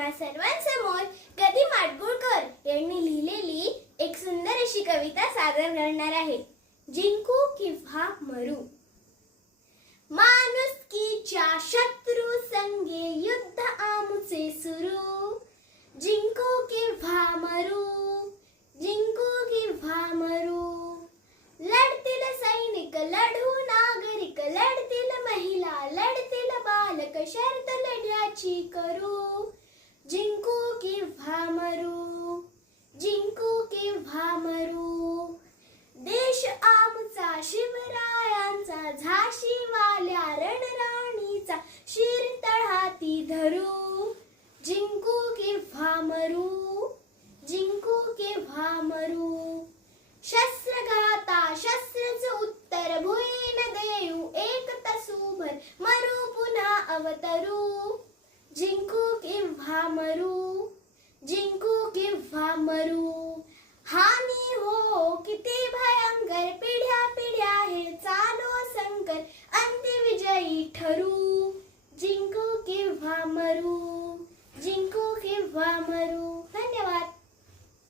तुम्हा सर्वांसमोर कधी माडगुळकर यांनी लिहिलेली एक सुंदर अशी कविता सादर करणार आहे. जिंकू किंवा मरू. माणुसकीच्या शत्रू संगे युद्ध आमुचे सुरू. जिंकू किंवा मरू. जिंकू किंवा मरू. लढतील सैनिक लढू नागरिक लढतील महिला लढतील बालक शर्त लढ्याची करू. जिंकू किंवा मरू जिंकू किंवा मरू देश आमचा शिवरायांचा झाशीवाल्या रणराणीचा शिर तळहाती धरू. जिंकू किंवा मरू जिंकू किंवा मरू शस्त्रघाता शस्त्रच उत्तर भुईन देऊ एक तसूभर मरू पुन्हा अवतरू. ठरू जिंकू किंवा मरू जिंकू किंवा